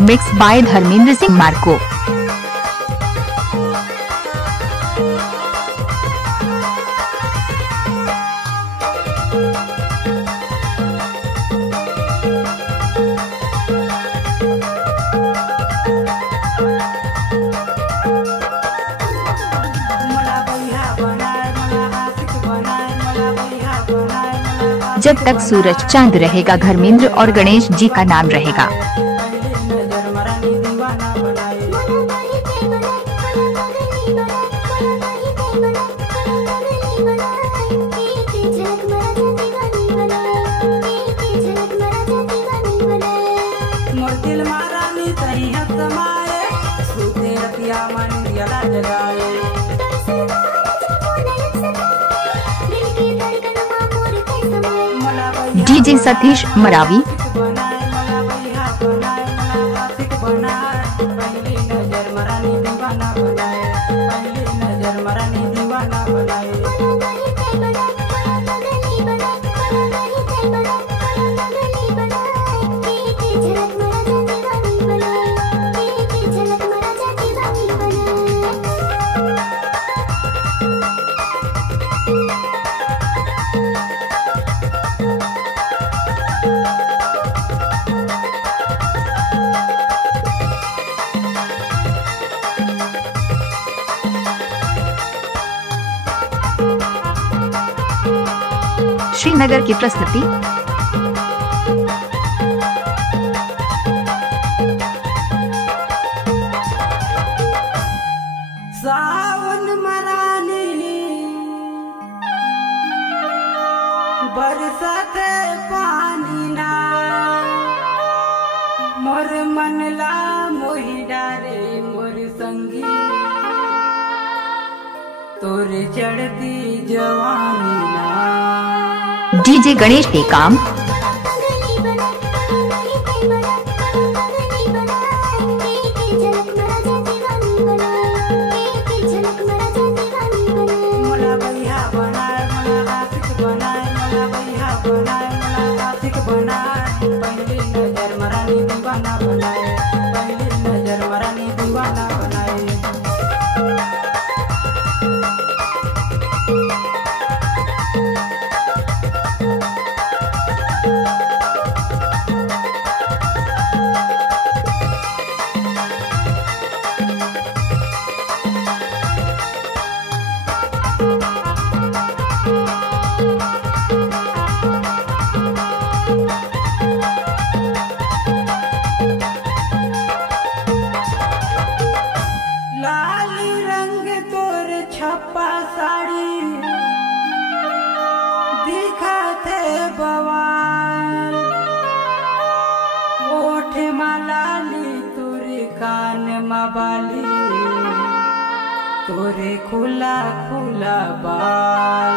Mix by Dharmendra Singh मार्को। जब तक सूरज चांद रहेगा धर्मेंद्र और गणेश जी का नाम रहेगा। डीजे सतीश मरावी। श्रीनगर की प्रस्तुति। सावन मरानी बरसाते पानी ना मोर मनला मोहि डारे मोर संगी तोरे चढ़ती जवानी ना। डीजे गणेश के काम। छप्पा साड़ी दिखाते बवाल ओठ मालाली तोरे कान मबाली तोरे खुला खुला बाल।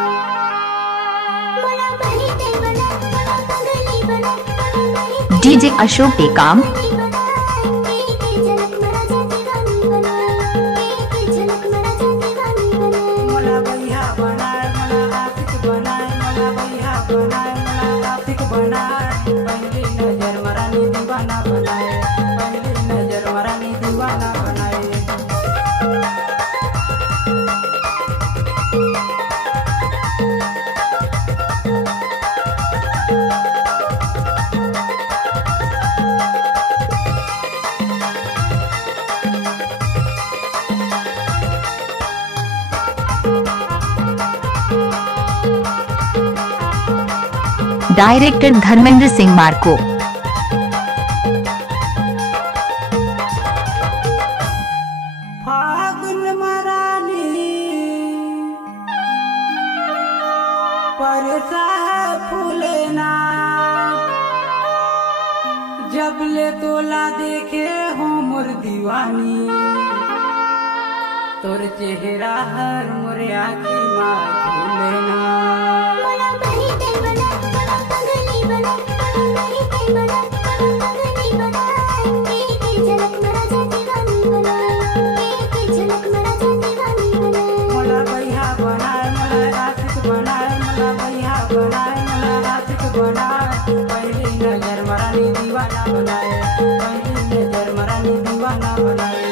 डीजे अशोक के काम। डायरेक्टर धर्मेंद्र सिंह मार्को। फागुन मरानी परसा फूलना जब ले तोला देखे हो मोर दीवानी तोर चेहरा हर मोरे आँखी माँ झूलना। पहली नजर मरा मरानी दीवाना बनाए, पहली नजर मरानी दीवाना बनाए।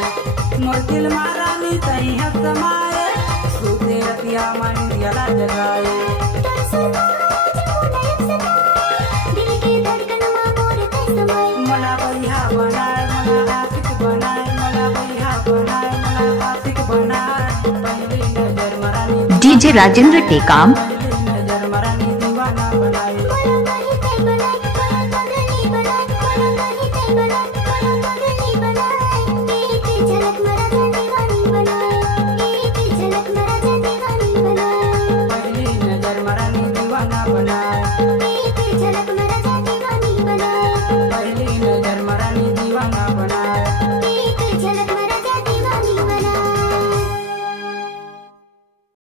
मोर दिल मारानी तई है समाए, सूते रतिया मानी दियाला जगाए। मला बढ़िया बनाए, मला आशिक बनाए, मला बढ़िया बनाए, मला आशिक बनाए, पहली नजर मरानी डीजे राजेंद्र टेकाम।